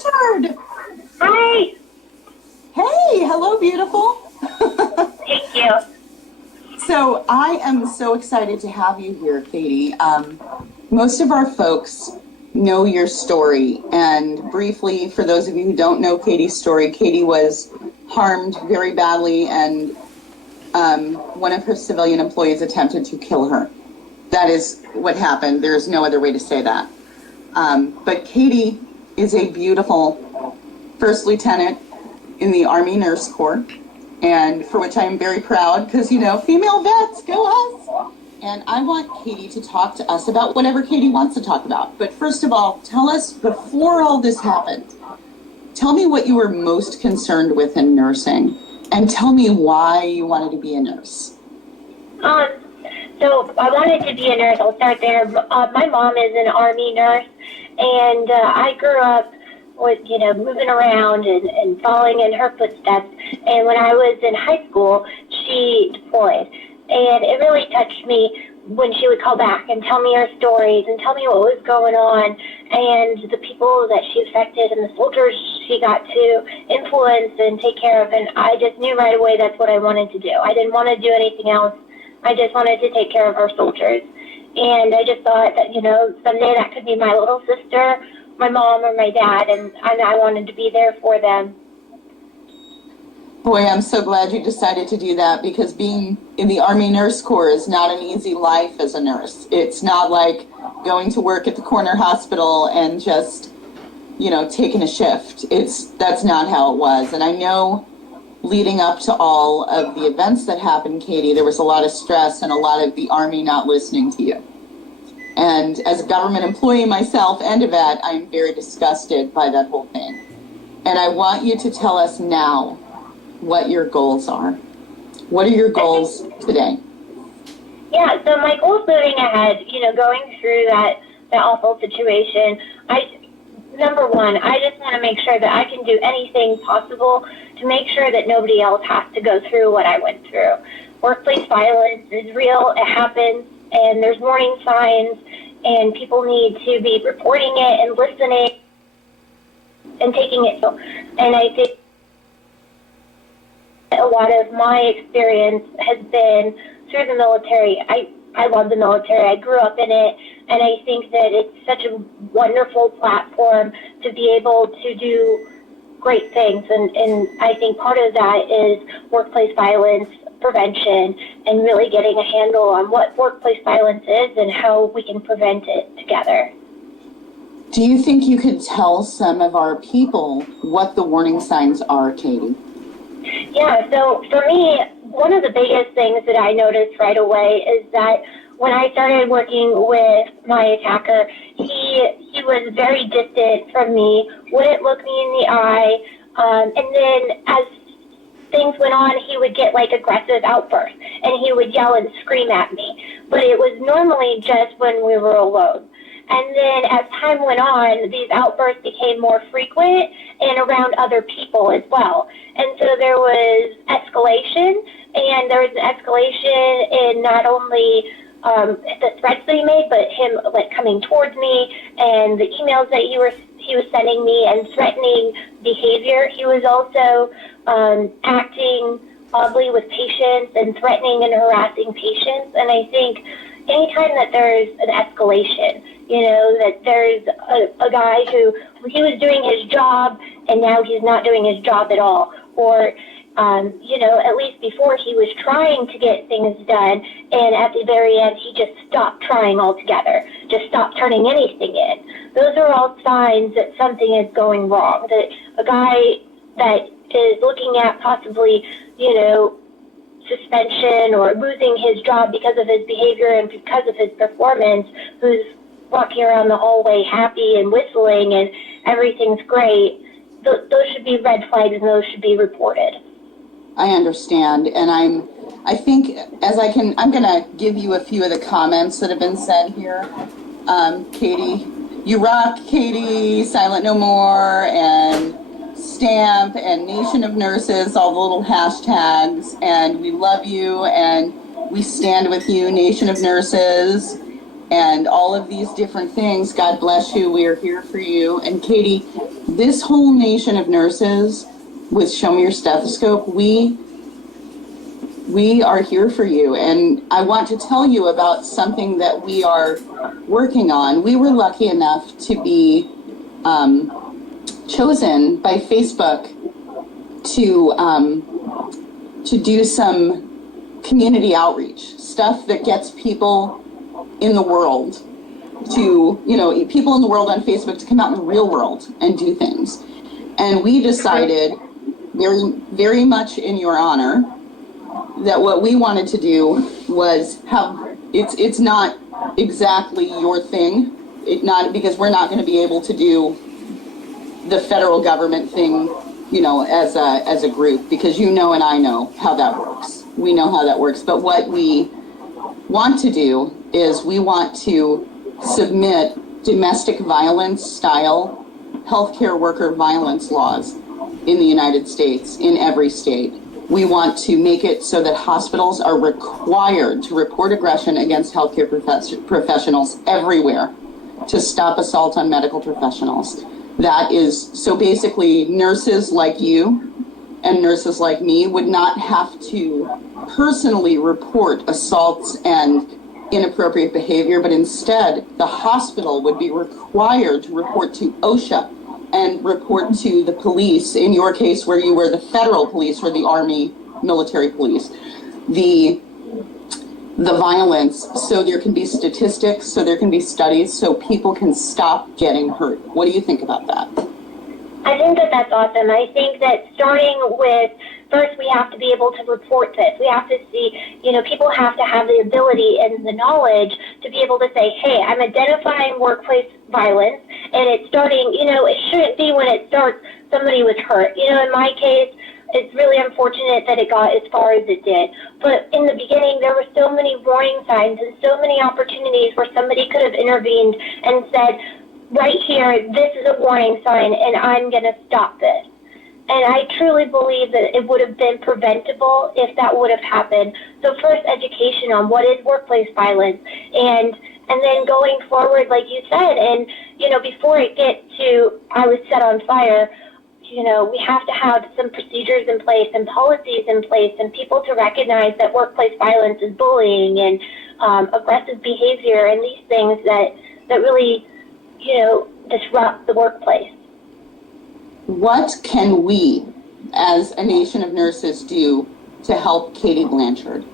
Blanchard. Hi. Hey, hello, beautiful. Thank you. So I am so excited to have you here, Katie. Most of our folks know your story, and briefly, for those of you who don't know Katie's story, Katie was harmed very badly, and one of her civilian employees attempted to kill her. That is what happened. There's no other way to say that. But Katie is a beautiful first lieutenant in the Army Nurse Corps, and for which I am very proud because, you know, female vets, go us! And I want Katie to talk to us about whatever Katie wants to talk about. But first of all, tell us, before all this happened, tell me what you were most concerned with in nursing, and tell me why you wanted to be a nurse. So I wanted to be a nurse. I'll start there. My mom is an Army nurse, and I grew up with, moving around and following in her footsteps. And when I was in high school, she deployed. And it really touched me when she would call back and tell me her stories and tell me what was going on and the people that she affected and the soldiers she got to influence and take care of. And I just knew right away that's what I wanted to do. I didn't want to do anything else. I just wanted to take care of our soldiers. And I just thought that, someday that could be my little sister, my mom, or my dad, and I wanted to be there for them. Boy, I'm so glad you decided to do that, because being in the Army Nurse Corps is not an easy life as a nurse. It's not like going to work at the corner hospital and just, taking a shift. That's not how it was. And I know leading up to all of the events that happened, Katie, there was a lot of stress and a lot of the Army not listening to you. And as a government employee myself and a vet, I am very disgusted by that whole thing. And I want you to tell us now what your goals are. What are your goals today? Yeah, so my goals moving ahead, going through that awful situation, number one, I just want to make sure that I can do anything possible to make sure that nobody else has to go through what I went through. Workplace violence is real, it happens, and there's warning signs, and people need to be reporting it and listening and taking it. And I think a lot of my experience has been through the military. I love the military. I grew up in it, and I think that it's such a wonderful platform to be able to do great things. And I think part of that is workplace violence prevention and really getting a handle on what workplace violence is and how we can prevent it together. Do you think you could tell some of our people what the warning signs are, Katie? Yeah, so for me, one of the biggest things that I noticed right away is that when I started working with my attacker, he was very distant from me, wouldn't look me in the eye, and then as things went on, he would get like aggressive outbursts, and he would yell and scream at me. But it was normally just when we were alone. And then as time went on, these outbursts became more frequent and around other people as well. And so there was escalation, and there was an escalation in not only the threats that he made, but him like coming towards me and the emails that he was sending me and threatening behavior. He was also acting oddly with patients and threatening and harassing patients. And I think anytime that there's an escalation, that there's a guy who he was doing his job and now he's not doing his job at all, or at least before he was trying to get things done, and at the very end he just stopped trying altogether, just stopped turning anything in. Those are all signs that something is going wrong, that a guy that is looking at possibly, suspension or losing his job because of his behavior and because of his performance, who's walking around the hallway happy and whistling and everything's great, those should be red flags and those should be reported. I understand, and I think I'm going to give you a few of the comments that have been said here. Katie, you rock, Katie, Silent No More, and Stamp, and Nation of Nurses, all the little hashtags, and we love you, and we stand with you, Nation of Nurses, and all of these different things. God bless you. We are here for you. And Katie, this whole nation of nurses with Show Me Your Stethoscope, we are here for you. And I want to tell you about something that we are working on. We were lucky enough to be chosen by Facebook to do some community outreach, stuff that gets people in the world to, people in the world on Facebook to come out in the real world and do things. And we decided, very, very much in your honor, that what we wanted to do was have, it's not exactly your thing, because we're not going to be able to do the federal government thing, as a group, because and I know how that works. We know how that works. But what we want to do is we want to submit domestic violence style healthcare worker violence laws in the United States, in every state. We want to make it so that hospitals are required to report aggression against healthcare professionals everywhere to stop assault on medical professionals. That is, so basically nurses like you and nurses like me would not have to personally report assaults and inappropriate behavior, but instead the hospital would be required to report to OSHA and report to the police, in your case where you were the federal police or the Army military police, the violence, so there can be statistics, so there can be studies, so people can stop getting hurt. What do you think about that? I think that that's awesome. I think that starting with, first we have to be able to report this. We have to see, people have to have the ability and the knowledge to be able to say, hey, I'm identifying workplace violence, and it's starting, it shouldn't be when it starts somebody was hurt. In my case, it's really unfortunate that it got as far as it did. But in the beginning, there were so many warning signs and so many opportunities where somebody could have intervened and said, right here, this is a warning sign, and I'm going to stop this. And I truly believe that it would have been preventable if that would have happened. So first, education on what is workplace violence, and then going forward, like you said, and, before it gets to, I was set on fire, we have to have some procedures in place and policies in place and people to recognize that workplace violence is bullying and aggressive behavior and these things that really, disrupt the workplace. What can we, as a nation of nurses, do to help Katie Blanchard?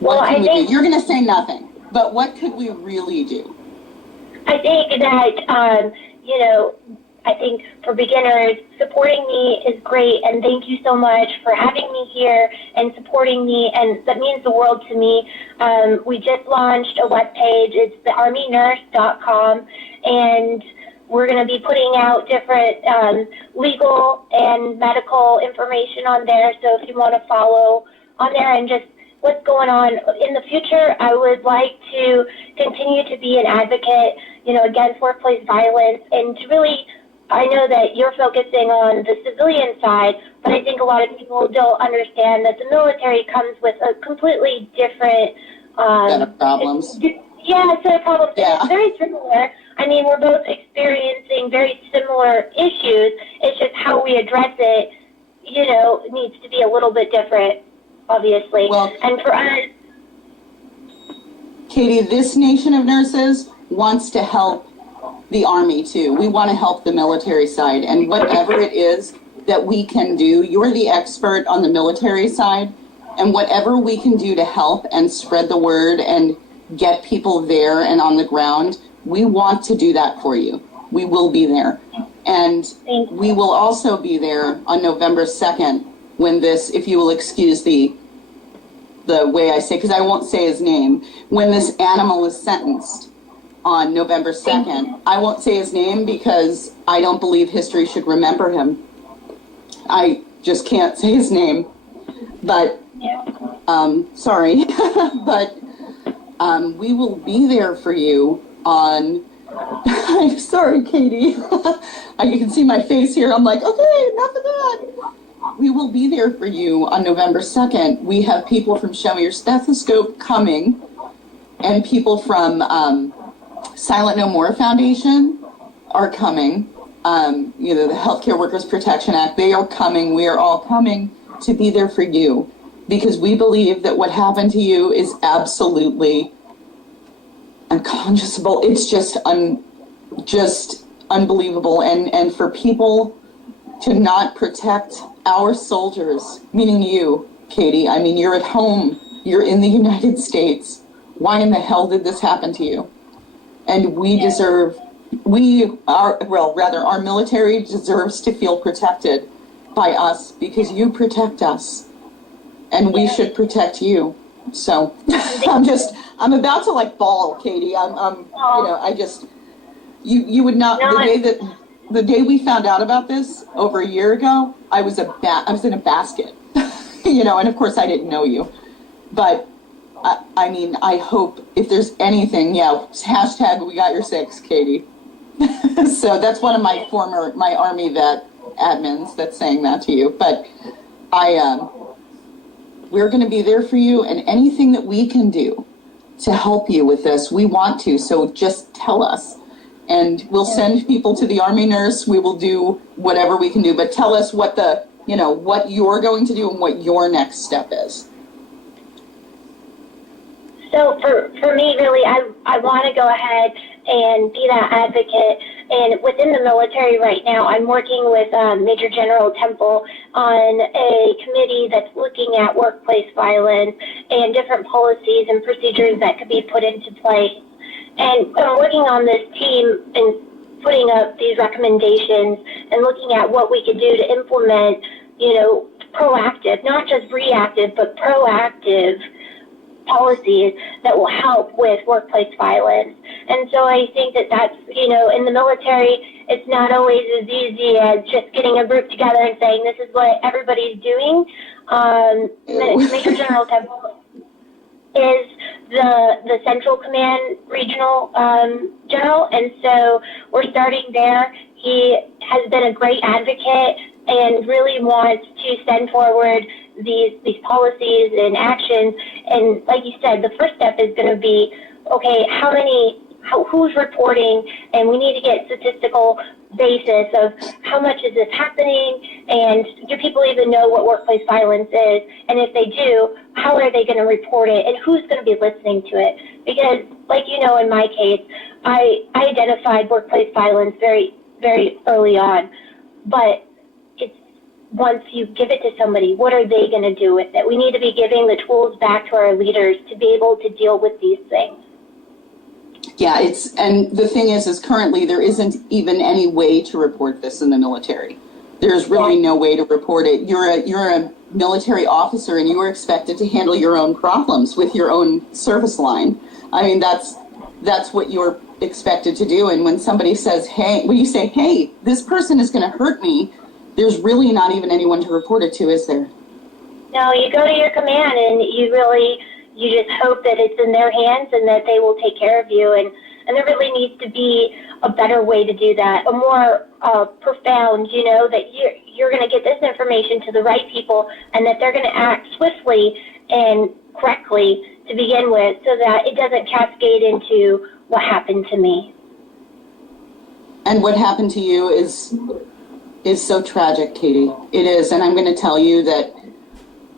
What can we do? You're going to say nothing, but what could we really do? I think that, I think for beginners, supporting me is great, and thank you so much for having me here and supporting me, and that means the world to me. We just launched a webpage. It's thearmynurse.com, and we're going to be putting out different legal and medical information on there, so if you want to follow on there and just what's going on in the future, I would like to continue to be an advocate, against workplace violence, and to really, I know that you're focusing on the civilian side, but I think a lot of people don't understand that the military comes with a completely different set of problems. Set of problems. Yeah. It's very similar. I mean, we're both experiencing very similar issues. It's just how we address it, needs to be a little bit different, obviously. Well, and for us, Katie, this nation of nurses wants to help the Army too. We want to help the military side, and whatever it is that we can do, you're the expert on the military side, and whatever we can do to help and spread the word and get people there and on the ground, we want to do that for you. We will be there. And we will also be there on November 2nd when this, if you will excuse the way I say, because I won't say his name, when this animal is sentenced on November 2nd. I won't say his name because I don't believe history should remember him. I just can't say his name. But, sorry, but we will be there for you on, I'm sorry, Katie. You can see my face here. I'm like, okay, enough of that. We will be there for you on November 2nd. We have people from Show Me Your Stethoscope coming, and people from Silent No More Foundation are coming. the Healthcare Workers Protection Act. They are coming. We are all coming to be there for you because we believe that what happened to you is absolutely unconscionable. It's just unbelievable. And for people to not protect our soldiers, meaning you, Katie, I mean, you're at home, you're in the United States. Why in the hell did this happen to you? And our military deserves to feel protected by us because you protect us and we should protect you. So I'm about to like bawl, Katie. You would not, the day we found out about this over a year ago, I was in a basket, and of course I didn't know you, but I mean, I hope if there's anything, hashtag we got your six, Katie. So that's one of my Army vet admins that's saying that to you. But we're going to be there for you, and anything that we can do to help you with this, we want to. So just tell us, and we'll send people to the Army nurse. We will do whatever we can do, but tell us what what you're going to do and what your next step is. So for me, really, I want to go ahead and be that advocate. And within the military right now, I'm working with Major General Temple on a committee that's looking at workplace violence and different policies and procedures that could be put into place. And I'm working on this team and putting up these recommendations and looking at what we could do to implement, proactive, not just reactive, but proactive policies that will help with workplace violence. And so I think that's, in the military, it's not always as easy as just getting a group together and saying, this is what everybody's doing. Major General Temple is the Central Command Regional General, and so we're starting there. He has been a great advocate and really wants to send forward these policies and actions. And like you said, the first step is going to be, okay, who's reporting, and we need to get statistical basis of how much is this happening, and do people even know what workplace violence is? And if they do, how are they going to report it, and who's going to be listening to it? Because, like in my case, I identified workplace violence very, very early on, but once you give it to somebody, what are they going to do with it? We need to be giving the tools back to our leaders to be able to deal with these things. Yeah, and the thing is currently there isn't even any way to report this in the military. There's really no way to report it. You're a military officer and you are expected to handle your own problems with your own service line. I mean, that's what you're expected to do. And when somebody says, when you say, hey, this person is going to hurt me, there's really not even anyone to report it to, is there? No, you go to your command and you just hope that it's in their hands and that they will take care of you. And there really needs to be a better way to do that, a more profound, that you're going to get this information to the right people and that they're going to act swiftly and correctly to begin with so that it doesn't cascade into what happened to me. And what happened to you is so tragic, Katie. It is, and I'm going to tell you that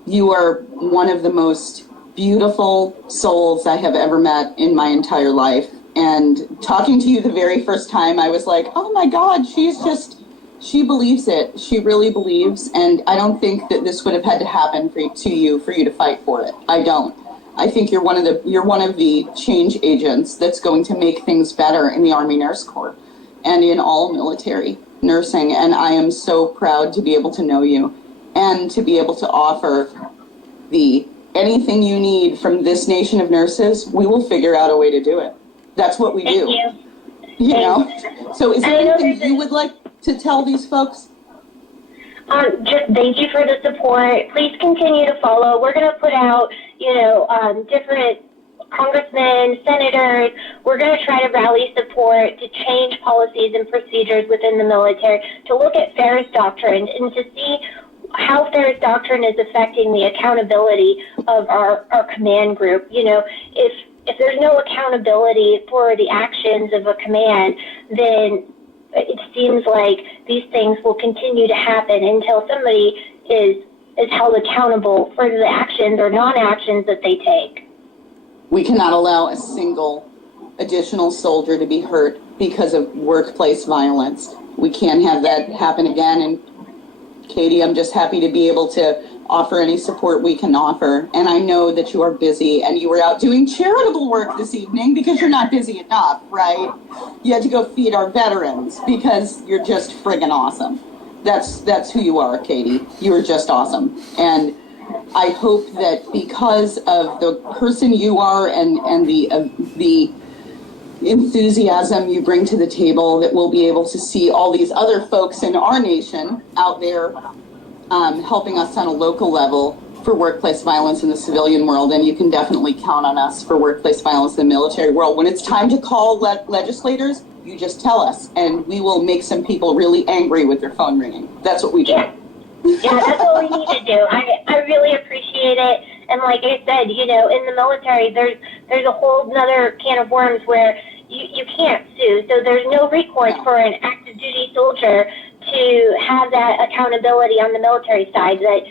you are one of the most beautiful souls I have ever met in my entire life. And talking to you the very first time, I was like, oh my God, she believes it. She really believes, and I don't think that this would have had to happen for you to fight for it. I don't. I think you're one of the change agents that's going to make things better in the Army Nurse Corps and in all military nursing, and I am so proud to be able to know you and to be able to offer anything you need from this nation of nurses. We will figure out a way to do it. That's what we do. You know? So is there anything you would like to tell these folks? Just thank you for the support. Please continue to follow. We're going to put out, different congressmen, senators. We're going to try to rally support to change policies and procedures within the military, to look at Ferris Doctrine and to see how Ferris Doctrine is affecting the accountability of our command group. If there's no accountability for the actions of a command, then it's seems like these things will continue to happen until somebody is held accountable for the actions or non-actions that they take. We cannot allow a single additional soldier to be hurt because of workplace violence. We can't have that happen again. And Katie, I'm just happy to be able to offer any support we can offer. And I know that you are busy and you were out doing charitable work this evening because you're not busy enough, right? You had to go feed our veterans because you're just friggin' awesome. That's who you are, Katie. You are just awesome. And I hope that because of the person you are and the enthusiasm you bring to the table, that we'll be able to see all these other folks in our nation out there helping us on a local level for workplace violence in the civilian world. And you can definitely count on us for workplace violence in the military world. When it's time to call legislators, you just tell us, and we will make some people really angry with their phone ringing. That's what we do. Yeah, that's what we need to do. I really appreciate it. And like I said, you know, in the military, there's a whole nother can of worms where you can't sue. So there's no recourse for an active duty soldier to have that accountability on the military side. That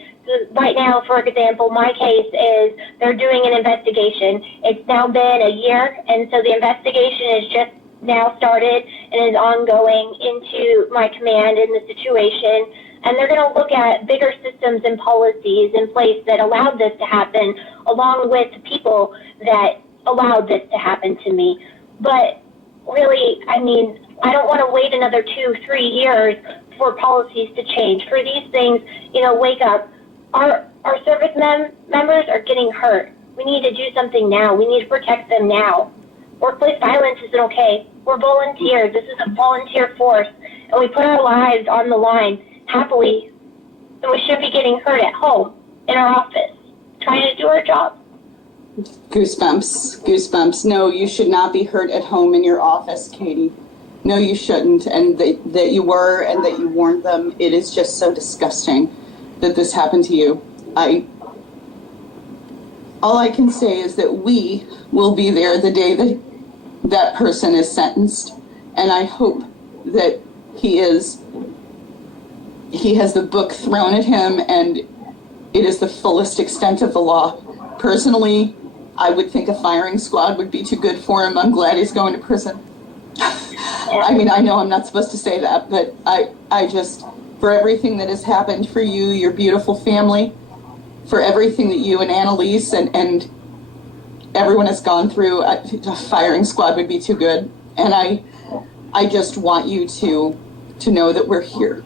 right now, for example, my case is they're doing an investigation. It's now been a year, and so the investigation is just now started and is ongoing into my command in the situation. And they're going to look at bigger systems and policies in place that allowed this to happen, along with the people that allowed this to happen to me. But really, I mean, I don't want to wait another 2-3 years for policies to change. For these things, you know, wake up. Our service members are getting hurt. We need to do something now. We need to protect them now. Workplace violence isn't okay. We're volunteers. This is a volunteer force, and we put our lives on the line happily, and we should be getting hurt at home, in our office, trying to do our job. Goosebumps. No, you should not be hurt at home in your office, Katie. No, you shouldn't. And that you were, and that you warned them. It is just so disgusting that this happened to you. All I can say is that we will be there the day that that person is sentenced, and I hope that he has the book thrown at him and it is the fullest extent of the law. Personally, I would think a firing squad would be too good for him. I'm glad he's going to prison. I mean, I know I'm not supposed to say that, but I just, for everything that has happened for you, your beautiful family, for everything that you and Annalise and everyone has gone through, a firing squad would be too good. And I just want you to know that we're here.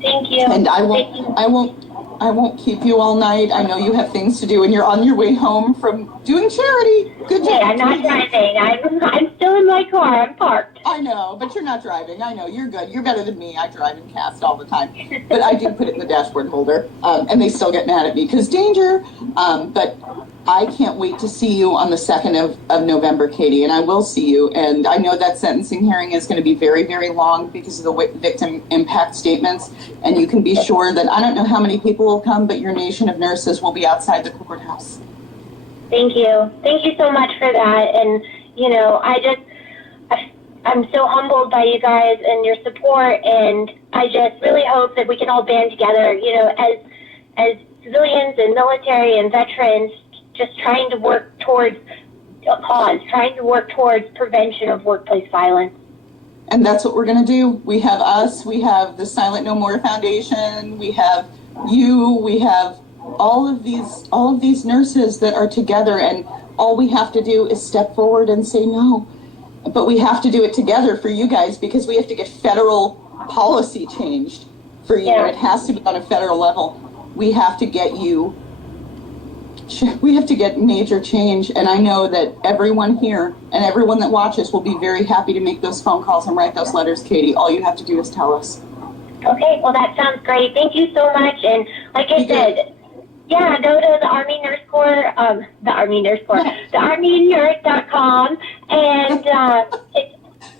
Thank you. And I won't keep you all night. I know you have things to do and you're on your way home from doing charity. Good job. Hey, I'm not driving. I'm still in my car. I'm parked. I know, but you're not driving. I know, you're good. You're better than me. I drive and cast all the time. But I do put it in the dashboard holder. And they still get mad at me because danger. But I can't wait to see you on the 2nd of November, Katie, and I will see you. And I know that sentencing hearing is going to be very, very long because of the victim impact statements. And you can be sure that I don't know how many people will come, but your nation of nurses will be outside the courthouse. Thank you. Thank you so much for that. And, you know, I'm so humbled by you guys and your support. And I just really hope that we can all band together, you know, as civilians and military and veterans, just trying to work towards a cause, trying to work towards prevention of workplace violence. And that's what we're going to do. We have us, we have the Silent No More Foundation, we have you, we have all of these nurses that are together, and all we have to do is step forward and say no. But we have to do it together for you guys because we have to get federal policy changed for you. Yeah. It has to be on a federal level. We have to get major change, and I know that everyone here and everyone that watches will be very happy to make those phone calls and write those letters, Katie. All you have to do is tell us. Okay, well, that sounds great. Thank you so much. And like I said, yeah, go to the Army Nurse Corps, the ArmyNurse.com, and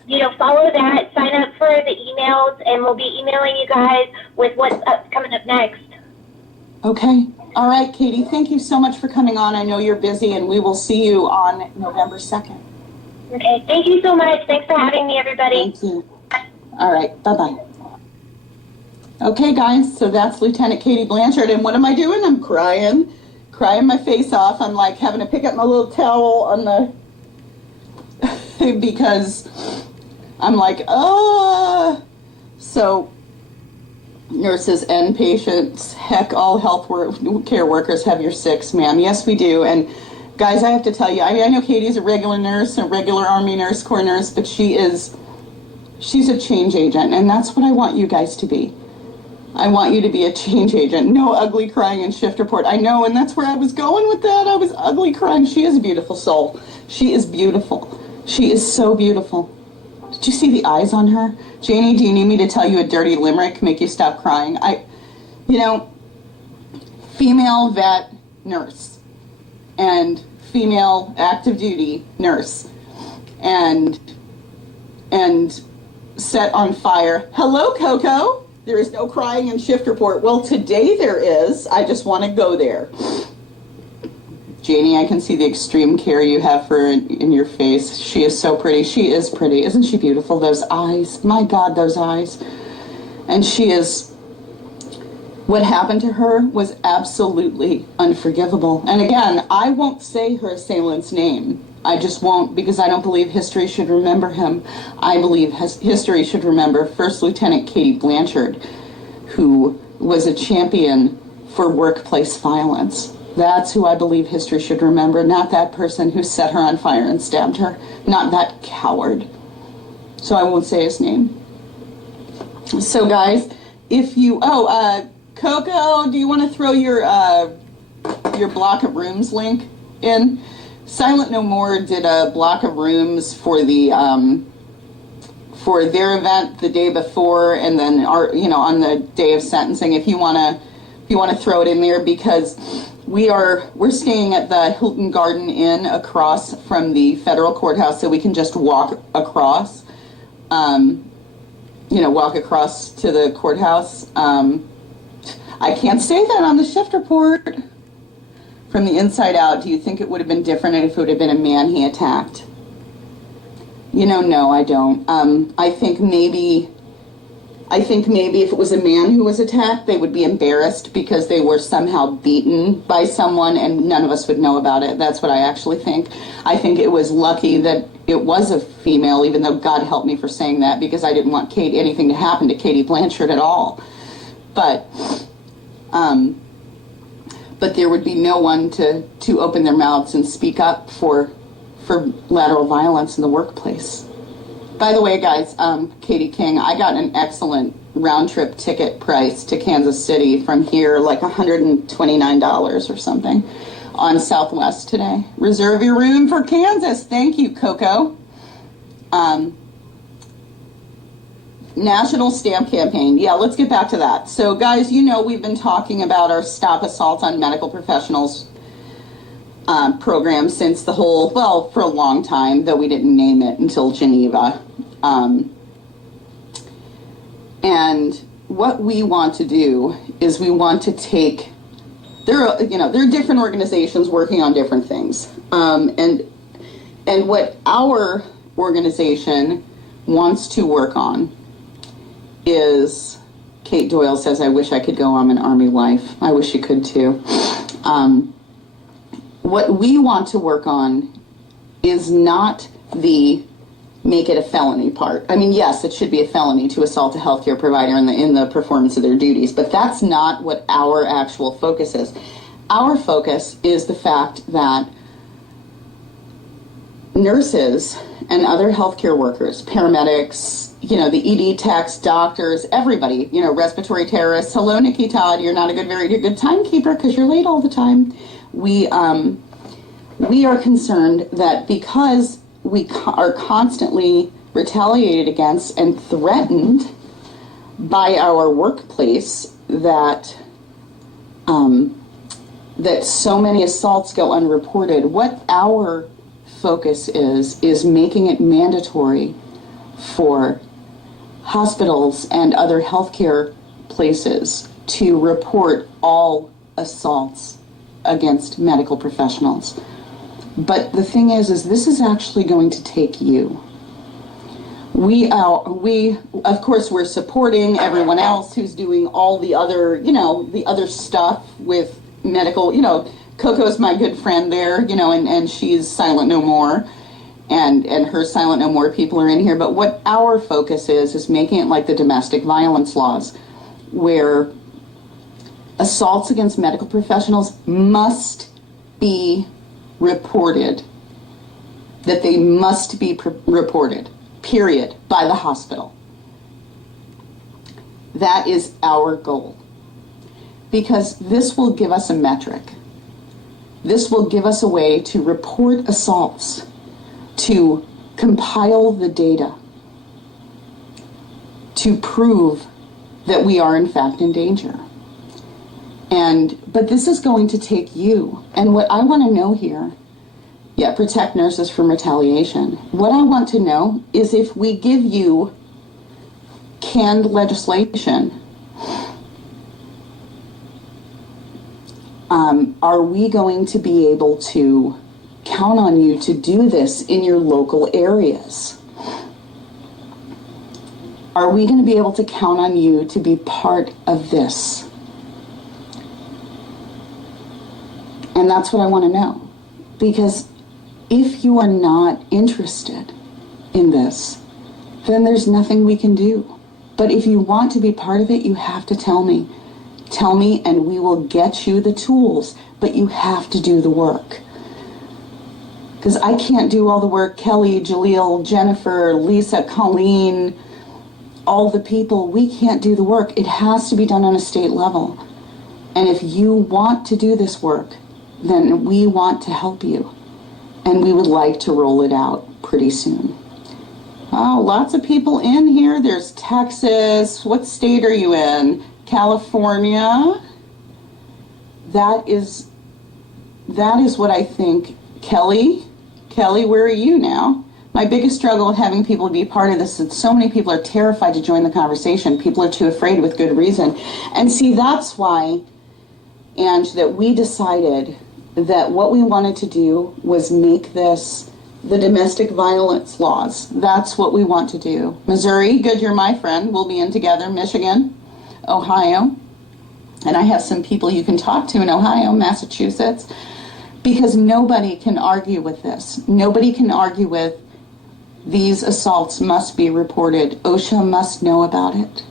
you know, follow that, sign up for the emails, and we'll be emailing you guys with what's coming up next. Okay. All right, Katie, thank you so much for coming on. I know you're busy, and we will see you on November 2nd. Okay, thank you so much. Thanks for having me, everybody. Thank you. All right, bye-bye. Okay, guys, so that's Lieutenant Katie Blanchard, and what am I doing? I'm crying my face off. I'm like having to pick up my little towel on the, because I'm like, oh. So nurses and patients, heck, all care workers have your six, ma'am. Yes, we do. And guys, I have to tell you, I know Katie's a regular nurse, a regular Army nurse, Corps nurse, but she's a change agent, and that's what I want you guys to be. I want you to be a change agent. No ugly crying and shift report. I know, and that's where I was going with that. I was ugly crying. She is a beautiful soul. She is beautiful. She is so beautiful. Did you see the eyes on her? Janie, do you need me to tell you a dirty limerick, make you stop crying? Female vet nurse and female active duty nurse and set on fire. Hello, Coco. There is no crying and shift report. Well, today there is. I just want to go there. Janie, I can see the extreme care you have for in your face. She is so pretty. She is pretty. Isn't she beautiful? Those eyes. My God, those eyes. And she is... What happened to her was absolutely unforgivable. And again, I won't say her assailant's name. I just won't, because I don't believe history should remember him. I believe history should remember First Lieutenant Katie Blanchard, who was a champion for workplace violence. That's who I believe history should remember, not that person who set her on fire and stabbed her, not that coward. So I won't say his name. So guys, if you, Coco, do you want to throw your block of rooms link in? Silent No More did a block of rooms for the for their event the day before, and then on the day of sentencing. If you want to throw it in there, because we're staying at the Hilton Garden Inn across from the federal courthouse, so we can just walk across. Walk across to the courthouse. I can't say that on the shift report. From the inside out, do you think it would have been different if it would have been a man he attacked? No, I don't. I think maybe if it was a man who was attacked, they would be embarrassed because they were somehow beaten by someone and none of us would know about it. That's what I actually think. I think it was lucky that it was a female, even though God help me for saying that, because I didn't want anything to happen to Katie Blanchard at all. But there would be no one to open their mouths and speak up for lateral violence in the workplace. By the way, guys, Katie King, I got an excellent round-trip ticket price to Kansas City from here, like $129 or something, on Southwest today. Reserve your room for Kansas. Thank you, Coco. National Stamp Campaign. Yeah, let's get back to that. So, guys, we've been talking about our Stop Assault on Medical Professionals program since for a long time, though we didn't name it until Geneva. And what we want to do is we want to take, there are different organizations working on different things. And what our organization wants to work on is, Kate Doyle says, I wish I could go on an Army life. I wish you could too. What we want to work on is not the make it a felony part. I mean, yes, it should be a felony to assault a healthcare provider in the performance of their duties, but that's not what our actual focus is. Our focus is the fact that nurses and other healthcare workers, paramedics, the ED techs, doctors, everybody, respiratory terrorists. Hello, Nikki Todd. You're not a very good timekeeper because you're late all the time. We are concerned that because we are constantly retaliated against and threatened by our workplace, that so many assaults go unreported. What our focus is making it mandatory for hospitals and other healthcare places to report all assaults against medical professionals. But the thing is this is actually going to take you. we of course we're supporting everyone else who's doing all the other, the other stuff with medical, Coco's my good friend there, and she's Silent No More, and her Silent No More people are in here. But what our focus is making it like the domestic violence laws, where assaults against medical professionals must be reported, that they must be reported, period, by the hospital. That is our goal, because this will give us a metric. This will give us a way to report assaults, to compile the data, to prove that we are in fact in danger. But this is going to take you. And what I want to know here, protect nurses from retaliation. What I want to know is if we give you canned legislation, are we going to be able to count on you to do this in your local areas? Are we going to be able to count on you to be part of this? And that's what I want to know. Because if you are not interested in this, then there's nothing we can do. But if you want to be part of it, you have to tell me. Tell me and we will get you the tools, but you have to do the work. Because I can't do all the work. Kelly, Jaleel, Jennifer, Lisa, Colleen, all the people, we can't do the work. It has to be done on a state level. And if you want to do this work, then we want to help you. And we would like to roll it out pretty soon. Oh, lots of people in here. There's Texas. What state are you in? California. That is what I think. Kelly, where are you now? My biggest struggle with having people be part of this is that so many people are terrified to join the conversation. People are too afraid with good reason. And see, that's why, Ange, that we decided that what we wanted to do was make this the domestic violence laws. That's what we want to do. Missouri, good, you're my friend. We'll be in together. Michigan, Ohio. And I have some people you can talk to in Ohio, Massachusetts, because nobody can argue with this. Nobody can argue with these assaults must be reported. OSHA must know about it.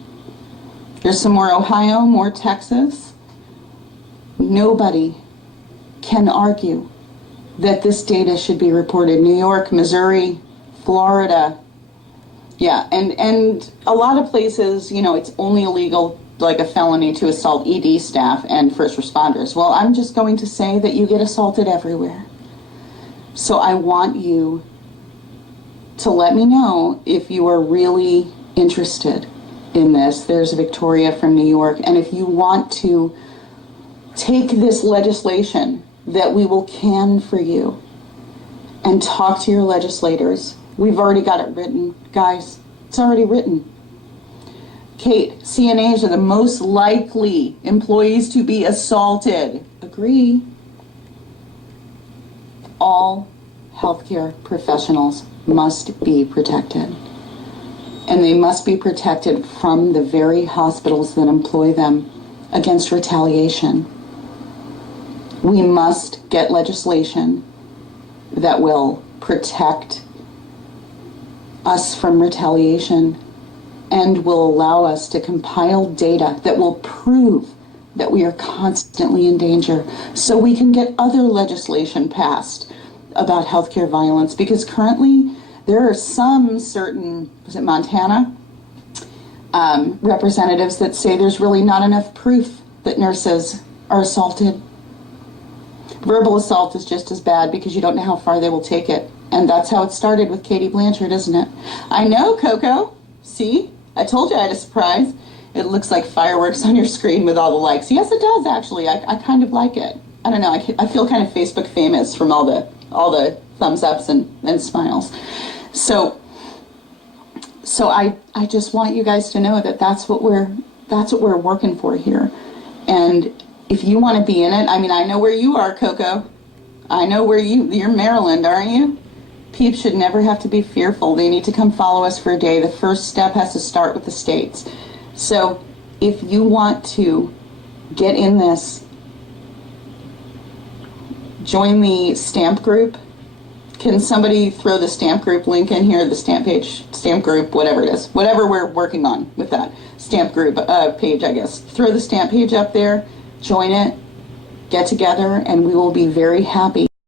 There's some more Ohio, more Texas. Nobody can argue that this data should be reported. New York, Missouri, Florida. Yeah, and a lot of places, it's only illegal, like a felony, to assault ED staff and first responders. Well, I'm just going to say that you get assaulted everywhere. So I want you to let me know if you are really interested in this. There's Victoria from New York. And if you want to take this legislation that we will can for you and talk to your legislators. We've already got it written, guys. It's already written. Kate, CNAs are the most likely employees to be assaulted. Agree. All healthcare professionals must be protected. And they must be protected from the very hospitals that employ them against retaliation. We must get legislation that will protect us from retaliation and will allow us to compile data that will prove that we are constantly in danger, so we can get other legislation passed about healthcare violence. Because currently there are some certain, was it Montana, representatives that say there's really not enough proof that nurses are assaulted. Verbal assault is just as bad because you don't know how far they will take it. And that's how it started with Katie Blanchard, isn't it? I know, Coco. See? I told you I had a surprise. It looks like fireworks on your screen with all the likes. Yes, it does, actually. I kind of like it. I don't know. I feel kind of Facebook famous from all the thumbs ups and smiles. So I just want you guys to know that that's what we're working for here. And if you want to be in it, I mean, I know where you are, Coco. I know where you're Maryland, aren't you? Peeps should never have to be fearful. They need to come follow us for a day. The first step has to start with the states. So if you want to get in this, join the stamp group. Can somebody throw the stamp group link in here, the stamp page, stamp group, whatever it is, whatever we're working on with that stamp group page, I guess. Throw the stamp page up there, join it, get together, and we will be very happy